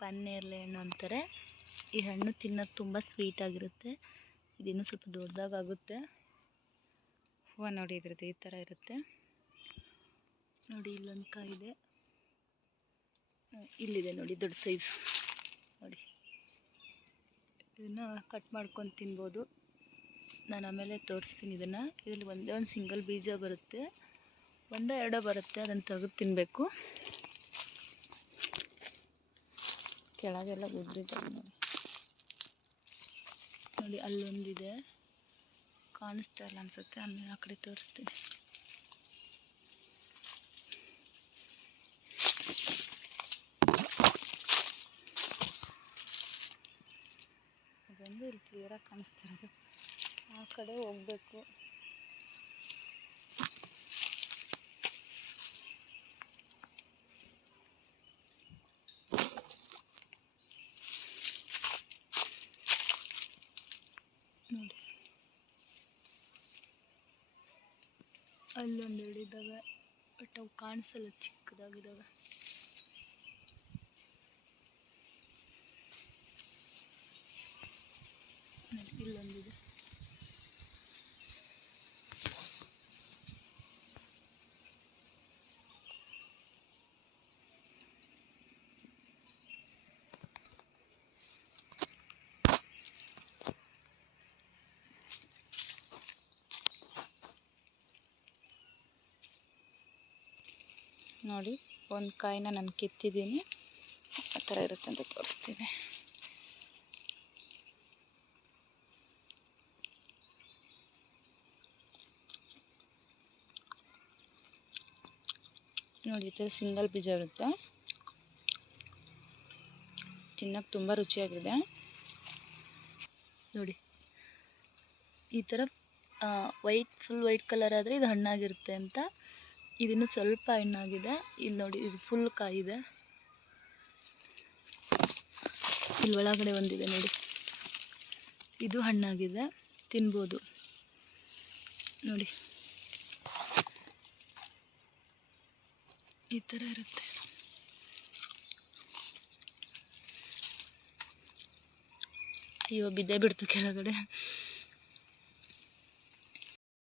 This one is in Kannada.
ಪನ್ನೇರಳೆ ಹಣ್ಣು ಅಂತಾರೆ. ಈ ಹಣ್ಣು ತಿನ್ನೋದು ತುಂಬ ಸ್ವೀಟಾಗಿರುತ್ತೆ. ಇದಿನ್ನೂ ಸ್ವಲ್ಪ ದೊಡ್ಡದಾಗುತ್ತೆ. ಹೂವು ನೋಡಿ ಇದ್ರದ್ದು ಈ ಥರ ಇರುತ್ತೆ ನೋಡಿ. ಇಲ್ಲೊಂದು ಕಾಯಿ ಇದೆ, ಇಲ್ಲಿದೆ ನೋಡಿ ದೊಡ್ಡ ಸೈಜ್ ನೋಡಿ. ಇದನ್ನು ಕಟ್ ಮಾಡ್ಕೊಂಡು ತಿನ್ಬೋದು. ನಾನು ಆಮೇಲೆ ತೋರಿಸ್ತೀನಿ ಇದನ್ನು. ಇದರಲ್ಲಿ ಒಂದೇ ಒಂದು ಸಿಂಗಲ್ ಬೀಜ ಬರುತ್ತೆ, ಒಂದೋ ಎರಡೋ ಬರುತ್ತೆ. ಅದನ್ನು ತೆಗೆದು ತಿನ್ನಬೇಕು. ಕೆಳಗೆಲ್ಲ ಉದ್ರಿದ್ದಾವೆ ನೋಡಿ. ನೋಡಿ ಅಲ್ಲೊಂದಿದೆ, ಕಾಣಿಸ್ತಾ ಇಲ್ಲ ಅನಿಸುತ್ತೆ. ಆಮೇಲೆ ಆ ಕಡೆ ತೋರಿಸ್ತೀನಿ. ಅದೊಂದು ಇಲ್ಲಿ ಕ್ಲಿಯರಾಗಿ ಕಾಣಿಸ್ತಿರೋದು. ಆ ಕಡೆ ಹೋಗಬೇಕು. ನೋಡಿ ಅಲ್ಲೊಂದೆರಡು ಇದ್ದಾವೆ, ಬಟ್ ಅವು ಕಾಣಿಸಲ್ಲ, ಚಿಕ್ಕದಾಗಿದ್ದಾವೆ. ಇಲ್ಲೊಂದಿದೆ. ನೋಡಿ ಒಂದು ಕಾಯಿನ ನಾನು ಕಿತ್ತಿದ್ದೀನಿ. ಆ ಥರ ಇರುತ್ತೆ ಅಂತ ತೋರಿಸ್ತೀನಿ. ನೋಡಿ ಈ ಥರ ಸಿಂಗಲ್ ಬೀಜ ಇರುತ್ತೆ. ತಿನ್ನೋಕ್ಕೆ ತುಂಬ ರುಚಿಯಾಗಿದೆ ನೋಡಿ. ಈ ಥರ ಫುಲ್ ವೈಟ್ ಕಲರ್ ಆದರೆ ಇದು ಹಣ್ಣಾಗಿರುತ್ತೆ ಅಂತ. ಇದಿನ್ನೂ ಸ್ವಲ್ಪ ಹಣ್ಣಾಗಿದೆ. ಇಲ್ಲಿ ನೋಡಿ, ಇದು ಫುಲ್ ಕಾಯಿದೆ. ಇಲ್ಲಿ ಒಳಗಡೆ ಒಂದಿದೆ ನೋಡಿ, ಇದು ಹಣ್ಣಾಗಿದೆ, ತಿನ್ಬೋದು ನೋಡಿ. ಈ ಥರ ಇರುತ್ತೆ. ಅಯ್ಯೋ ಬಿದ್ದೇ ಬಿಡ್ತು ಕೆಳಗಡೆ.